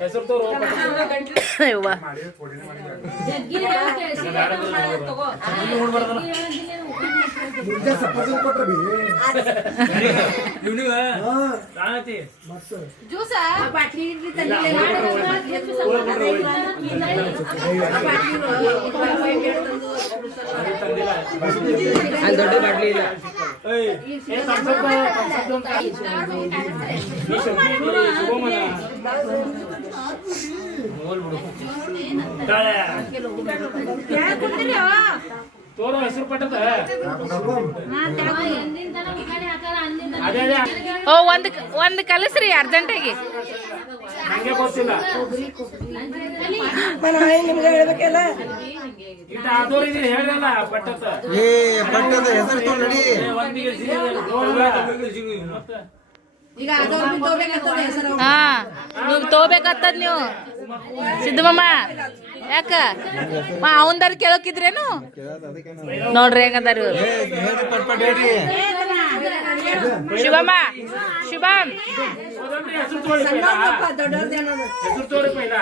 ಹೆಸರು ತೋರು ದೊಡ್ಡ ಬಾಟ್ಲಿ ಇಲ್ಲ. ತೋರೋ ಹೆಸರು ಪಟ್ಟದ ಒಂದ್ ಕಲಸ್ರಿ ಅರ್ಜೆಂಟಾಗಿ. ನಂಗೆ ಗೊತ್ತಿಲ್ಲ ನಿಮ್ಗೆ ಹೇಳ್ಬೇಕಲ್ಲ ಇಟ್ಟ ಆದೋರಿಗೆ ಹೇಳಲ್ಲ ಪಟ್ಟದ ಹೆಸರು ತೊಗೊಂಡಿ ಈಗ ಹಾ ನೀವ್ ತಗೋಬೇಕಾಗ್ತದ ನೀವು ಸಿದ್ದಮ್ಮ. ಯಾಕ ಅವಂದಾರ ಕೇಳೋಕಿದ್ರೇನು ನೋಡ್ರಿ ಹೆಂಗದಾರ ಇವ್ರು. ಶಿವಮ್ಮ ಶಿವಮ್ ಹೆಸರು ತೋರಿ ಪೈಲ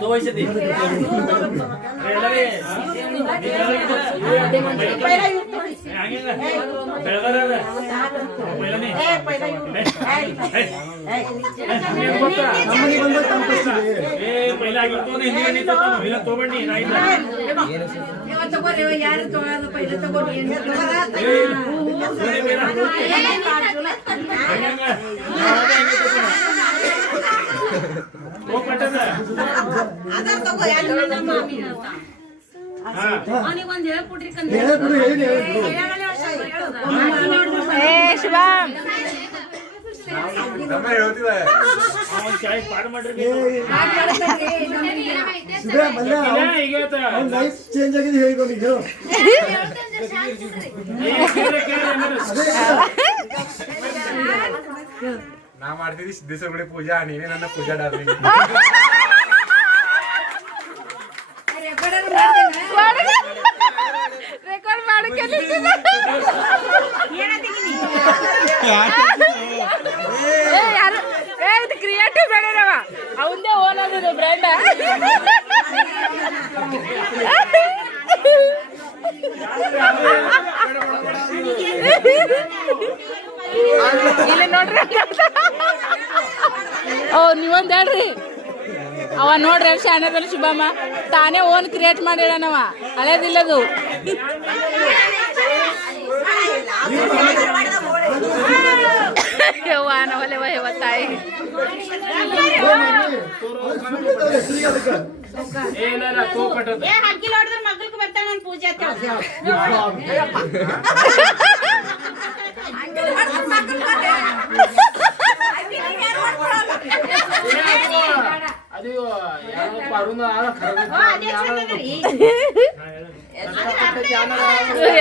ತೋಯಿಸದಿ ತಗೋಬಣ್ಣಿ ಯಾರು ತಗೊಳ್ಳೋದು ಪೈಲ ತಗೊಂಡು ಏ ಶಿವಮ್ ಲೈಫ್ ಚೇಂಜ್ ಆಗಿದೆ ಹೇಳ್ಕೊಂಡು ನಾ ಮಾಡ್ತಿದ್ದಿ ಸಿದ್ದೇಶ್ವರ ಪೂಜಾ ನೀನೇ ನನ್ನ ಪೂಜಾ ಡಾರ್ಲಿಂಗ್. ರೆಕಾರ್ಡ್ ಮಾಡಕ್ಕೆ ಇದು ಕ್ರಿಯೇಟಿವ್ ಬೇಡವ ಅವಂದೇ ಓನ್ ಆಗೋದು ಬ್ರ್ಯಾಂಡ. ಇಲ್ಲಿ ನೋಡ್ರಿ ಓ ನೀವೊಂದು ಹೇಳ್ರಿ ಅವ ನೋಡ್ರಿ ಶಾಣದಲ್ಲಿ ಶುಭಮ್ಮ ತಾನೇ ಓನ್ ಕ್ರಿಯೇಟ್ ಮಾಡಿಡನವ ಹಳೇದಿಲ್ಲದು. ನವಲೆ ವಯವ ತಾಯಿ ಮಗಲ್ಕು ಬರ್ತಾಳ ನನ್ ಪೂಜೆ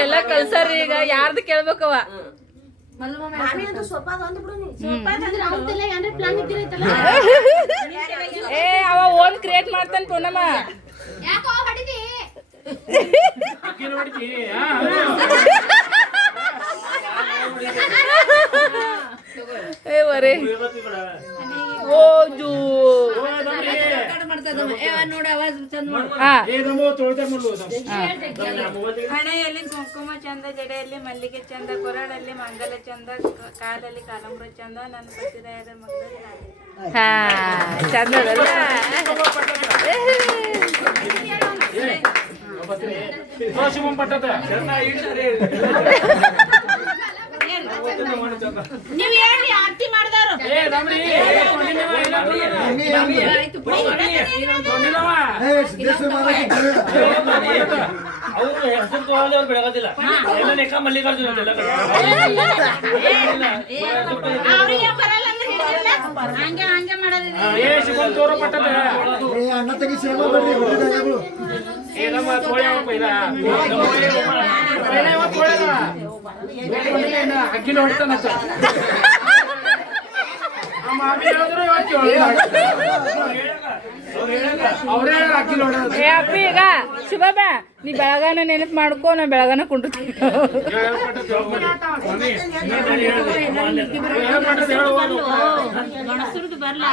ಎಲ್ಲ ಕಲ್ಸಾರಿ. ಈಗ ಯಾರ್ದು ಕೇಳ್ಬೇಕವ ಏ ಅವ ಓನ್ ಕ್ರಿಯೇಟ್ ಮಾಡ್ತಾನೆ ಪೂನಮ್ಮ. ಏ ವರೇ ಓಜು ಹಣೆಯಲ್ಲಿ ಕುಂಕುಮ ಚಂದ, ಜಡೆಯಲ್ಲಿ ಮಲ್ಲಿಗೆ ಚಂದ, ಕೊರಳಲ್ಲಿ ಮಂಗಲ ಚಂದ, ಕಾಲಲ್ಲಿ ಕಾಲಂಬ್ರ ಚಂದ, ನನ್ನ ಪತಿರಾಯರ ಮಗದಲ್ಲಿ ಹಾ ಚಂದದಲ್ಲ. ನೀವ್ ಹೇಳಿ ಆರತಿ ಮಾಡಿದಾರು ಅವರು ಹೆಸರು ತಗೊಳ್ಳೋದು ಅವ್ರು ಬೆಳಗೋದಿಲ್ಲ. ಎಲ್ಲ ಲೆಕ್ಕ ಮಲ್ಲಿಕಾರ್ಜುನ ಎಲ್ಲ ಹಂಗೆ ಹಂಗೆ ಮಾಡೋದಿಲ್ಲ. ಅನ್ನ ತೆಗಿ ಸೇವಾ ಬರ್ರಿ ಅಕ್ಕಿನ ಹೊಡಿತಾನ ಮಾಮಿ ಹೇಳಿದ್ರು ಏ ಅಪ್ಪಿ ಈಗ ಶುಭಮ್ಮ ನೀ ಬೆಳಗಾನ ನೆನಪು ಮಾಡ್ಕೋ ನಾ ಬೆಳಗಾನ ಕುಂಡಿರ್ತೀನಿ ಗಣಸರದ್ದು ಬರ್ಲಾ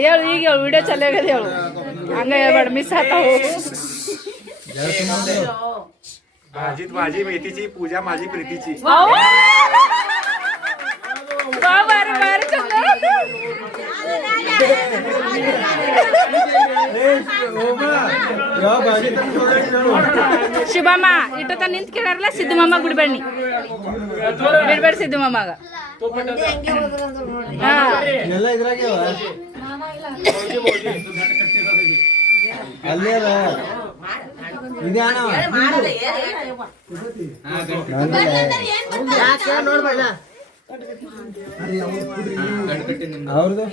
ಹೇಳು ಈಗ ಹೇಳು ವಿಡಿಯೋ ಚಲೋ ಆಗದ ಹೇಳು ಹಂಗ ಹೇಳ್ಬೇಡ ಮಿಸ್ ಆತಾವು भाजीत माझी मेथीची पूजा माझी प्रीतीची ಶುಭಮ್ಮ ಇಟ್ಟ ನಿಂತ ಕೇಳಾರಲ್ಲ ಸಿದ್ದು ಮಾಮ ಬಿಡ್ಬೇಡಿ ಬಿಡ್ಬೇಡಿ ಸಿದ್ದು ಮಾಮಾಗ ಎಲ್ಲ ಇದ್ರಾಗೆ ಅಲ್ಲೇ ಇದ್ಯಾನವ ಅವ್ರದ್ದು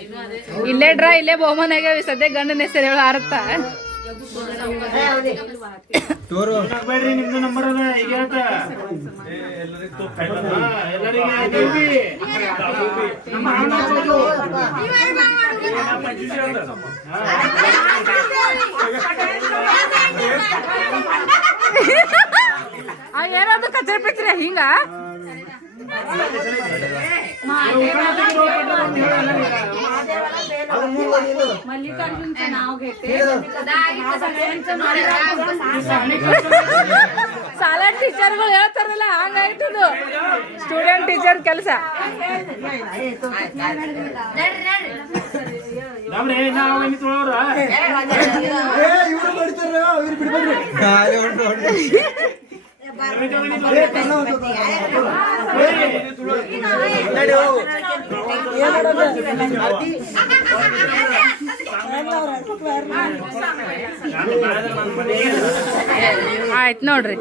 ಇಲ್ಲೇ ಡ್ರಾ ಇಲ್ಲೇ ಬಹುಮಾನಾಗ ಸದ್ಯ ಗಂಡನ ಹೆಸರು ಹೇಳು ಆರತ್ತ ತೋರು ಬೇಡ್ರಿ ನಿಮ್ದು ನಂಬರ್ ಅದ ಈಗ ಏನಾದ್ರು ಕಚರೆ ಪಿಚ್ರೆ ಹಿಂಗ मल्लिकार्जुन नाव घेते ಶಾಲಾ ಟೀಚರ್ಗಳು ಹೇಳ್ತಾರಲ್ಲ ಹಂಗಾಯ್ತದು ಸ್ಟೂಡೆಂಟ್ ಟೀಚರ್ ಕೆಲಸ ಆಯ್ತು ನೋಡ್ರಿ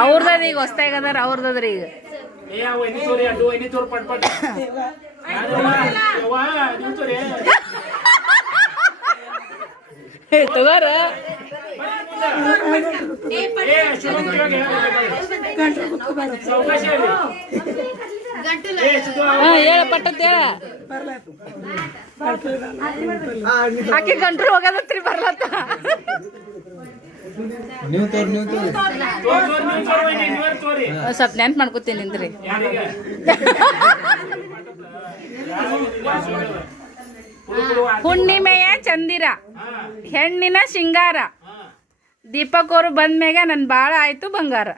ಅವ್ರದದ ಈಗ ಹೊಸ್ತಾಗದಾರ ಅವ್ರದದ್ರಿ ಈಗ ತಗೋರ ಹೇಳ ಪಟ್ಟತ್ ಹೇಳ ಆಕೆ ಗಂಟ್ರು ಹೋಗದತ್ರಿ ಬರ್ಲತ್ತ ನೀವು ತೋರಿ ಸ್ವಲ್ಪ ನೆನ್ಪು ಮಾಡ್ಕೊತೀನಿ ನಿಂದ್ರಿ ಹುಣ್ಣಿಮೆಯ ಚಂದಿರ ಹೆಣ್ಣಿನ ಶೃಂಗಾರ ದೀಪಕ್ ಬಂದ್ಮೇಗ ನನ್ ಬಾಳ ಆಯ್ತು ಬಂಗಾರ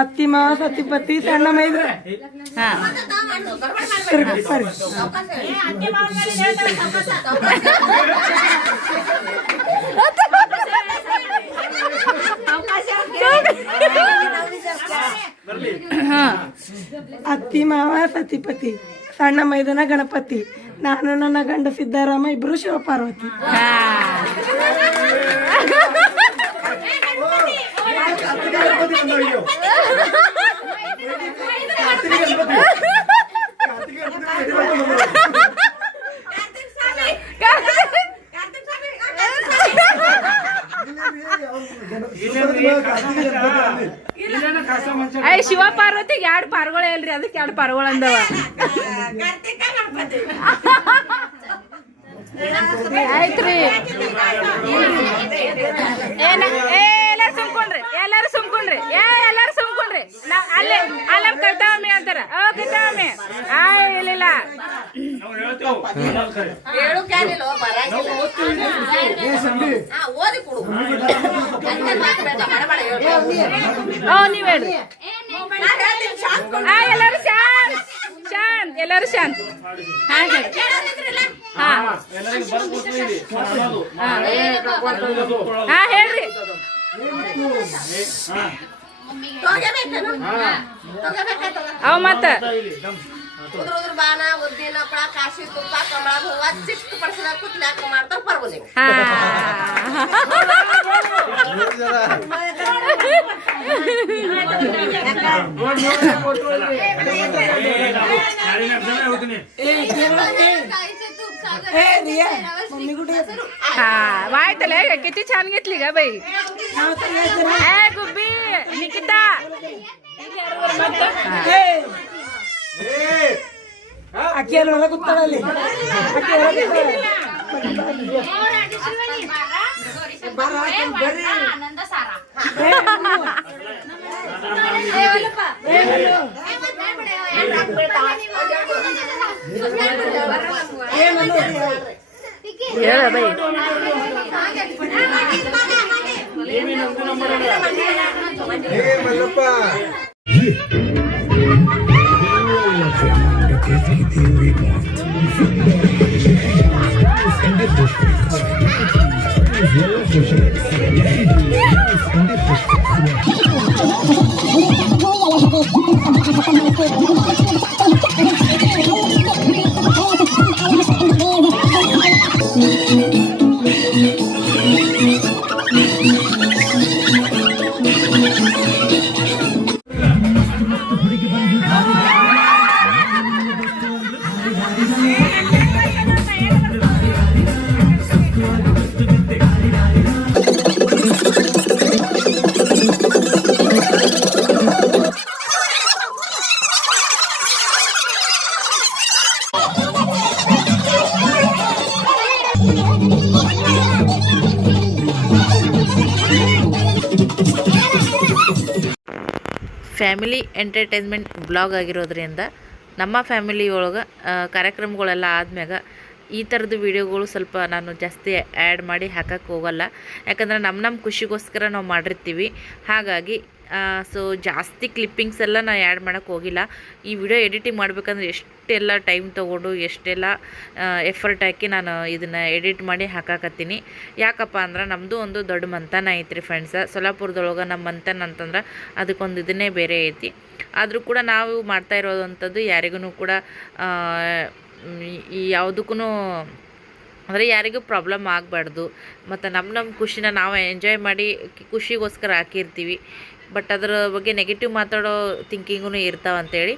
ಅತ್ತಿ ಮಾವ ಸತಿಪತಿ ಸಣ್ಣ ಮೈದ್ರ ಅತ್ತಿ ಮಾವ ಸತಿಪತಿ ಸಣ್ಣ ಮೈದನ ಗಣಪತಿ ನಾನು ನನ್ನ ಗಂಡ ಸಿದ್ದರಾಮ ಇಬ್ರು ಶಿವಪಾರ್ವತಿ ಅಯ್ಯ ಶಿವ ಪಾರ್ವತಿಗೆ 2 ಪಾರ್ಗಳು ಅಲ್ರಿ ಅದಕ್ಕೆ 2 ಪಾರ್ಗಳು ಅಂದವ ಆಯ್ತ್ರಿ ಎಲ್ಲಾರು ಸುಮ್ಕೊಂಡ್ರಿ ಎಲ್ಲಾರು ಸುಮ್ಕೊಂಡ್ರಿ ಅಲ್ಲೇ ಅಲ್ಲರ್ ಕಟ್ಟಾಮಿ ಅಂತಾರ ಕಟ್ಟಾಮಿ ಇಲ್ಲ ನೀವ್ ಹೇಳ್ರಿ ಎಲ್ಲಾರು ಶಾಂತ್ ಎಲ್ಲಾರು ಶಾಂತ್ ಹಾ ಹೇಳ್ರಿ ಅವ ಮತ್ತ ಉದ್ರ ಬಾನ ಉದ್ದಿನ ಹಪ್ಪಳ ಕಾಶಿ ತುಪ್ಪ ಕಮಲದ ಹೂವ ಚಿಕ್ಕ ಪಡಿಸಿದ ಕುತ್ಲಾಕ ಮಾಡ್ತಾರ ಪರ್ಬೋದು ಹಾ आयतले किती छान घेतली का बाई गुब्बी निकिता ಅಕ್ಕಿ ಒಳಗೆ ಕೂತಾಳಲ್ಲಿ ಹೇಳ by Mallappa family entertainment blog ಆಗಿರೋದ್ರಿಂದ ನಮ್ಮ ಫ್ಯಾಮಿಲಿ ಒಳಗೆ ಕಾರ್ಯಕ್ರಮಗಳೆಲ್ಲ ಆದ್ಮ್ಯಾಗ ಈ ಥರದ್ದು ವೀಡಿಯೋಗಳು ಸ್ವಲ್ಪ ನಾನು ಜಾಸ್ತಿ ಆ್ಯಡ್ ಮಾಡಿ ಹಾಕಕ್ಕೆ ಹೋಗಲ್ಲ. ಯಾಕಂದರೆ ನಮ್ಮ ಖುಷಿಗೋಸ್ಕರ ನಾವು ಮಾಡಿರ್ತೀವಿ. ಹಾಗಾಗಿ ಸೊ ಜಾಸ್ತಿ ಕ್ಲಿಪ್ಪಿಂಗ್ಸ್ ಎಲ್ಲ ನಾನು ಆ್ಯಡ್ ಮಾಡೋಕ್ಕೆ ಹೋಗಿಲ್ಲ. ಈ ವಿಡಿಯೋ ಎಡಿಟಿಂಗ್ ಮಾಡಬೇಕಂದ್ರೆ ಎಷ್ಟೆಲ್ಲ ಟೈಮ್ ತೊಗೊಂಡು ಎಷ್ಟೆಲ್ಲ ಎಫರ್ಟ್ ಹಾಕಿ ನಾನು ಇದನ್ನು ಎಡಿಟ್ ಮಾಡಿ ಹಾಕಾಕತ್ತೀನಿ. ಯಾಕಪ್ಪ ಅಂದ್ರೆ ನಮ್ಮದು ಒಂದು ದೊಡ್ಡ ಮಂತನ ಐತ್ರಿ ಫ್ರೆಂಡ್ಸ. ಸೊಲ್ಲಾಪುರದೊಳಗೆ ನಮ್ಮ ಮಂತನ ಅಂತಂದ್ರೆ ಅದಕ್ಕೊಂದು ಇದನ್ನೇ ಬೇರೆ ಐತಿ. ಆದರೂ ಕೂಡ ನಾವು ಮಾಡ್ತಾ ಇರೋವಂಥದ್ದು ಯಾರಿಗೂ ಕೂಡ ಈ ಯಾವುದಕ್ಕೂ ಅಂದರೆ ಯಾರಿಗೂ ಪ್ರಾಬ್ಲಮ್ ಆಗಬಾರ್ದು. ಮತ್ತು ನಮ್ಮ ಖುಷಿನ ನಾವು ಎಂಜಾಯ್ ಮಾಡಿ ಖುಷಿಗೋಸ್ಕರ ಹಾಕಿರ್ತೀವಿ. ಬಟ್ ಅದರ ಬಗ್ಗೆ ನೆಗೆಟಿವ್ ಮಾತಾಡೋ ಥಿಂಕಿಂಗೂ ಇರ್ತಾವಂತೇಳಿ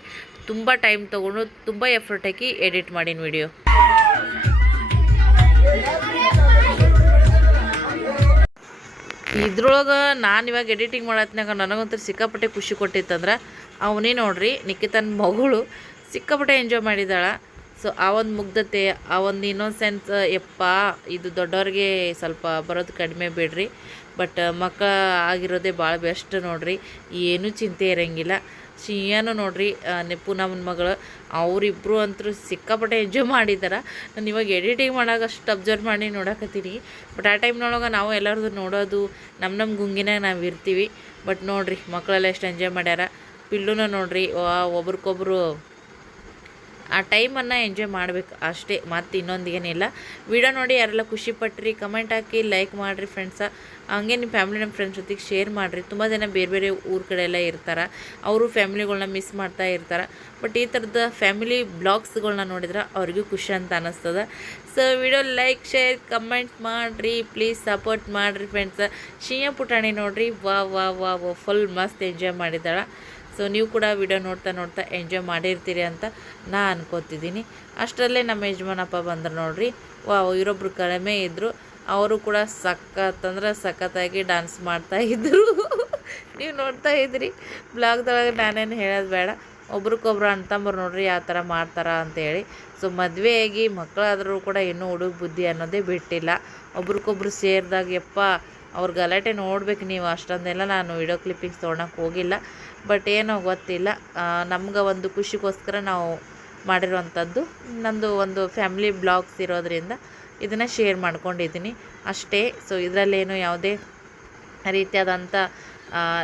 ತುಂಬ ಟೈಮ್ ತೊಗೊಂಡು ತುಂಬ ಎಫರ್ಟ್ ಹಾಕಿ ಎಡಿಟ್ ಮಾಡೀನಿ ವಿಡಿಯೋ. ಇದ್ರೊಳಗೆ ನಾನು ಇವಾಗ ಎಡಿಟಿಂಗ್ ಮಾಡತ್ನಾಗ ನನಗಂತೂ ಸಿಕ್ಕಾಪಟ್ಟೆ ಖುಷಿ ಕೊಟ್ಟಿತ್ತಂದ್ರೆ ಅವನೇ ನೋಡ್ರಿ ನಿಖಿತನ ಮಗಳು ಸಿಕ್ಕಾಪಟ್ಟೆ ಎಂಜಾಯ್ ಮಾಡಿದ್ದಾಳೆ. ಸೊ ಆ ಒಂದು ಮುಗ್ಧತೆ, ಆ ಒಂದು ಇನ್ನೋಸೆನ್ಸ್, ಯಪ್ಪ ಇದು ದೊಡ್ಡವ್ರಿಗೆ ಸ್ವಲ್ಪ ಬರೋದು ಕಡಿಮೆ ಬಿಡ್ರಿ. ಬಟ್ ಮಕ್ಕಳು ಆಗಿರೋದೇ ಭಾಳ ಬೆಸ್ಟ್ ನೋಡ್ರಿ. ಏನೂ ಚಿಂತೆ ಇರೋಂಗಿಲ್ಲ. ಶಿಯಾನು ನೋಡ್ರಿ ಪೂನಮ್ಮನ ಮಗಳು, ಅವರಿಬ್ಬರು ಅಂತೂ ಸಿಕ್ಕಾಪಟ್ಟೆ ಎಂಜಾಯ್ ಮಾಡಿದ್ದಾರೆ. ನಾನು ಇವಾಗ ಎಡಿಟಿಂಗ್ ಮಾಡಾಗ ಅಷ್ಟು ಅಬ್ಸರ್ವ್ ಮಾಡಿ ನೋಡಕತ್ತೀನಿ. ಬಟ್ ಆ ಟೈಮ್ನೊಳಗೆ ನಾವು ಎಲ್ಲರದು ನೋಡೋದು ನಮ್ಮ ಗುಂಗಿನಾಗ ನಾವು ಇರ್ತೀವಿ. ಬಟ್ ನೋಡ್ರಿ ಮಕ್ಕಳೆಲ್ಲ ಎಷ್ಟು ಎಂಜಾಯ್ ಮಾಡ್ಯಾರ. ಪಿಲ್ಲುನ ನೋಡ್ರಿ ಒಬ್ರಿಗೊಬ್ರು ಆ ಟೈಮನ್ನು ಎಂಜಾಯ್ ಮಾಡಬೇಕು ಅಷ್ಟೇ, ಮತ್ತು ಇನ್ನೊಂದೇನಿಲ್ಲ. ವಿಡಿಯೋ ನೋಡಿ ಯಾರೆಲ್ಲ ಖುಷಿ ಪಟ್ರಿ ಕಮೆಂಟ್ ಹಾಕಿ ಲೈಕ್ ಮಾಡಿರಿ ಫ್ರೆಂಡ್ಸ. ಹಂಗೆ ನಿಮ್ಮ ಫ್ಯಾಮಿಲಿ ನಮ್ಮ ಫ್ರೆಂಡ್ಸ್ ಜೊತೆಗೆ ಶೇರ್ ಮಾಡಿರಿ. ತುಂಬ ಜನ ಬೇರೆ ಬೇರೆ ಊರ ಕಡೆ ಎಲ್ಲ ಇರ್ತಾರೆ, ಅವರು ಫ್ಯಾಮಿಲಿಗಳ್ನ ಮಿಸ್ ಮಾಡ್ತಾ ಇರ್ತಾರೆ. ಬಟ್ ಈ ಥರದ ಫ್ಯಾಮಿಲಿ ಬ್ಲಾಗ್ಸ್ಗಳ್ನ ನೋಡಿದ್ರೆ ಅವ್ರಿಗೂ ಖುಷಿ ಅಂತ ಅನ್ನಿಸ್ತದೆ. So video like share comment ಮಾಡಿರಿ, ಪ್ಲೀಸ್ ಸಪೋರ್ಟ್ ಮಾಡಿರಿ ಫ್ರೆಂಡ್ಸ. ಶಿಯ ಪುಟಾಣಿ ನೋಡಿರಿ, ವಾ ವಾ ವಾ ವಾ ಫುಲ್ ಮಸ್ತ್ ಎಂಜಾಯ್ ಮಾಡಿದ್ದಾಳೆ. ಸೊ ನೀವು ಕೂಡ ವಿಡಿಯೋ ನೋಡ್ತಾ ಎಂಜಾಯ್ ಮಾಡಿರ್ತೀರಿ ಅಂತ ನಾ ಅನ್ಕೋತಿದ್ದೀನಿ. ಅಷ್ಟರಲ್ಲೇ ನಮ್ಮ ಯಜಮಾನಪ್ಪ ಬಂದರು ನೋಡ್ರಿ. ಇವರೊಬ್ರು ಕಡಿಮೆ ಇದ್ದರು, ಅವರು ಕೂಡ ಸಖತ್ತಂದ್ರೆ ಸಖತ್ತಾಗಿ ಡ್ಯಾನ್ಸ್ ಮಾಡ್ತಾಯಿದ್ರು. ನೀವು ನೋಡ್ತಾ ಇದ್ರಿ ಬ್ಲಾಗ್ದೊಳಗೆ. ನಾನೇನು ಹೇಳೋದು ಬೇಡ, ಒಬ್ರಿಗೊಬ್ರು ಅಣ್ತಂಬರು ನೋಡ್ರಿ ಯಾವ ಥರ ಮಾಡ್ತಾರ ಅಂತೇಳಿ. ಸೊ ಮದುವೆಯಾಗಿ ಮಕ್ಕಳಾದರೂ ಕೂಡ ಇನ್ನೂ ಹುಡುಗ ಬುದ್ಧಿ ಅನ್ನೋದೇ ಬಿಟ್ಟಿಲ್ಲ. ಒಬ್ರಿಗೊಬ್ರು ಸೇರಿದಾಗ ಯಪ್ಪ ಅವ್ರ ಗಲಾಟೆ ನೋಡ್ಬೇಕು ನೀವು. ಅಷ್ಟೊಂದೆಲ್ಲ ನಾನು ವಿಡಿಯೋ ಕ್ಲಿಪ್ಪಿಂಗ್ಸ್ ತೊಗೊಳಕ್ಕೆ ಹೋಗಿಲ್ಲ. ಬಟ್ ಏನೋ ಗೊತ್ತಿಲ್ಲ, ನಮ್ಗೆ ಒಂದು ಖುಷಿಗೋಸ್ಕರ ನಾವು ಮಾಡಿರೋವಂಥದ್ದು. ನಂದು ಒಂದು ಫ್ಯಾಮಿಲಿ ಬ್ಲಾಗ್ಸ್ ಇರೋದ್ರಿಂದ ಇದನ್ನು ಶೇರ್ ಮಾಡ್ಕೊಂಡಿದ್ದೀನಿ ಅಷ್ಟೇ. ಸೊ ಇದರಲ್ಲೇನು ಯಾವುದೇ ರೀತಿಯಾದಂಥ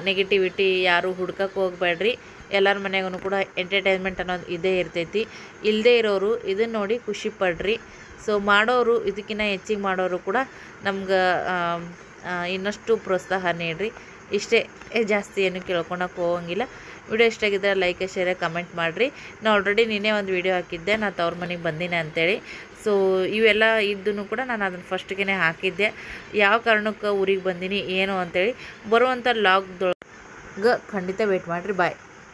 ನೆಗೆಟಿವಿಟಿ ಯಾರು ಹುಡ್ಕಕ್ಕೆ ಹೋಗಬೇಡ್ರಿ. ಎಲ್ಲರ ಮನೆಗೂ ಕೂಡ ಎಂಟರ್ಟೈನ್ಮೆಂಟ್ ಅನ್ನೋದು ಇದೇ ಇರ್ತೈತಿ. ಇಲ್ಲದೇ ಇರೋರು ಇದನ್ನು ನೋಡಿ ಖುಷಿ ಪಡ್ರಿ. ಸೊ ಮಾಡೋರು ಇದಕ್ಕಿಂತ ಹೆಚ್ಚಿಗೆ ಮಾಡೋರು ಕೂಡ ನಮ್ಗೆ ಇನ್ನಷ್ಟು ಪ್ರೋತ್ಸಾಹ ನೀಡ್ರಿ. ಇಷ್ಟೇ, ಜಾಸ್ತಿ ಏನು ಕೇಳ್ಕೊಳಕ್ಕೆ ಹೋಗಂಗಿಲ್ಲ. ವಿಡಿಯೋ ಇಷ್ಟ ಆಗಿದ್ರೆ ಲೈಕ್ ಶೇರ್ ಕಮೆಂಟ್ ಮಾಡಿರಿ. ನಾನು ಆಲ್ರೆಡಿ ನಿನ್ನೆ ಒಂದು ವಿಡಿಯೋ ಹಾಕಿದ್ದೆ, ನಾನು ತವ್ರ ಮನೆಗೆ ಬಂದಿನಿ ಅಂತೇಳಿ. ಸೊ ಇವೆಲ್ಲ ಇದ್ದೂ ಕೂಡ ನಾನು ಅದನ್ನು ಫಸ್ಟ್ಗೆ ಹಾಕಿದ್ದೆ, ಯಾವ ಕಾರಣಕ್ಕೆ ಊರಿಗೆ ಬಂದೀನಿ ಏನು ಅಂತೇಳಿ. ಬರುವಂಥ ಲಾಗ್ದೊಳಗೆ ಖಂಡಿತ ವೇಟ್ ಮಾಡಿರಿ. ಬಾಯ್.